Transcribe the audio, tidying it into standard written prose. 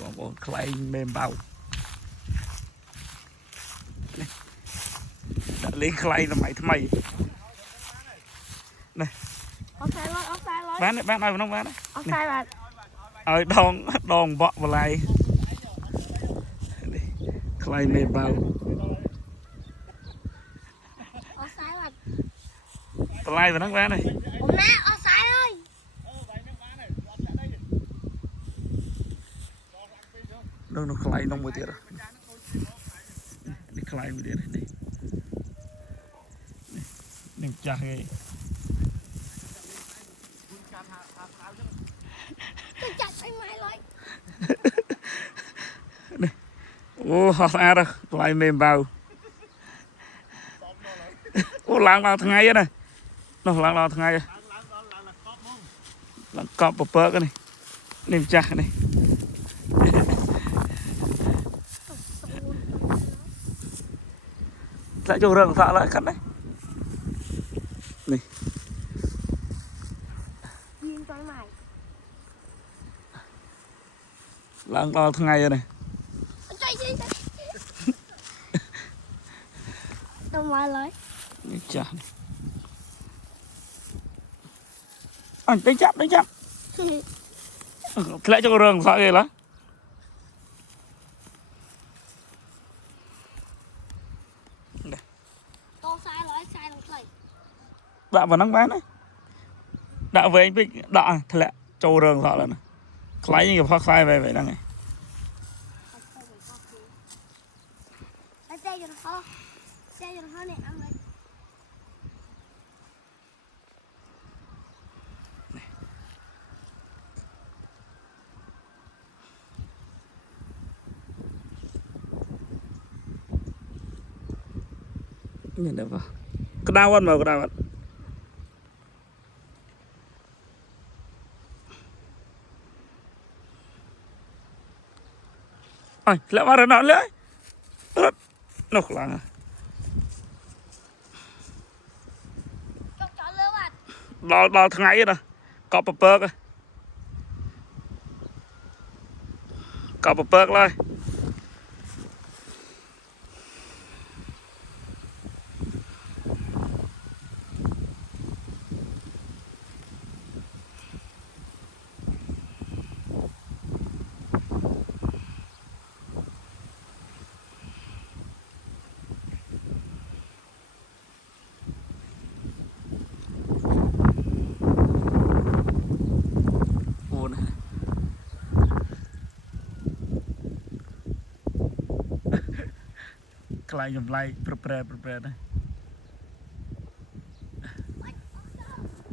បងប្អូនខ្លែងមេមបៅដាក់លេងខ្លែងសម័យថ្មីនេះអស់ខ្សែលុយអស់ខ្សែលុយបានឲ្យក្នុងបានអស់ខ្សែបាទឲ្យដងបក់បល័យខ្លែងមេបៅអស់ខ្សែបាទបល័យប៉ុណ្ណឹងបានហើយអូណាអស់ខ្សែហើយនោះខ្លែងនោះមួយទៀតនេះខ្លែងមួយទៀតនេះចាស់គេទៅចាក់ឲ្យម៉ែលុយនេះអូហោះស្អាតខ្លែងមេបៅអូឡើងដល់ថ្ងៃណានោះឡើងដល់ថ្ងៃឡើងកប់ពពកនេះនេះចាស់នេះចាក់ចូលរឿងសាក់ឡើយខាត់នេះនេះยิงទៅម៉ែឡើងដល់ថ្ងៃនេះចុយទៅម៉ែលុយនេះចាស់អញទៅចាប់ធ្លាក់ចូលរឿងសាក់គេឡាតខ្សែលុយខ្សែនឹងខ្លីដាក់ប៉ុណ្ណឹងបានទេដាក់វែងពេកដាក់ធ្លាក់ចូលរឿងសាក់ឡើយណាខ្លែងគេផុសខ្សែវែងហ្នឹងឯងតែយល់ហោនេះអត់លេចនេះដល់ក្តៅអត់មកក្តៅអត់អើយធ្លាក់មករត់អត់លើរត់នោះខ្លាំងចុកចោលលើបាទដល់ថ្ងៃណាកប់ពពកកប់ពពកឡើយខ្លាញ់ចម្លែកប្រែណា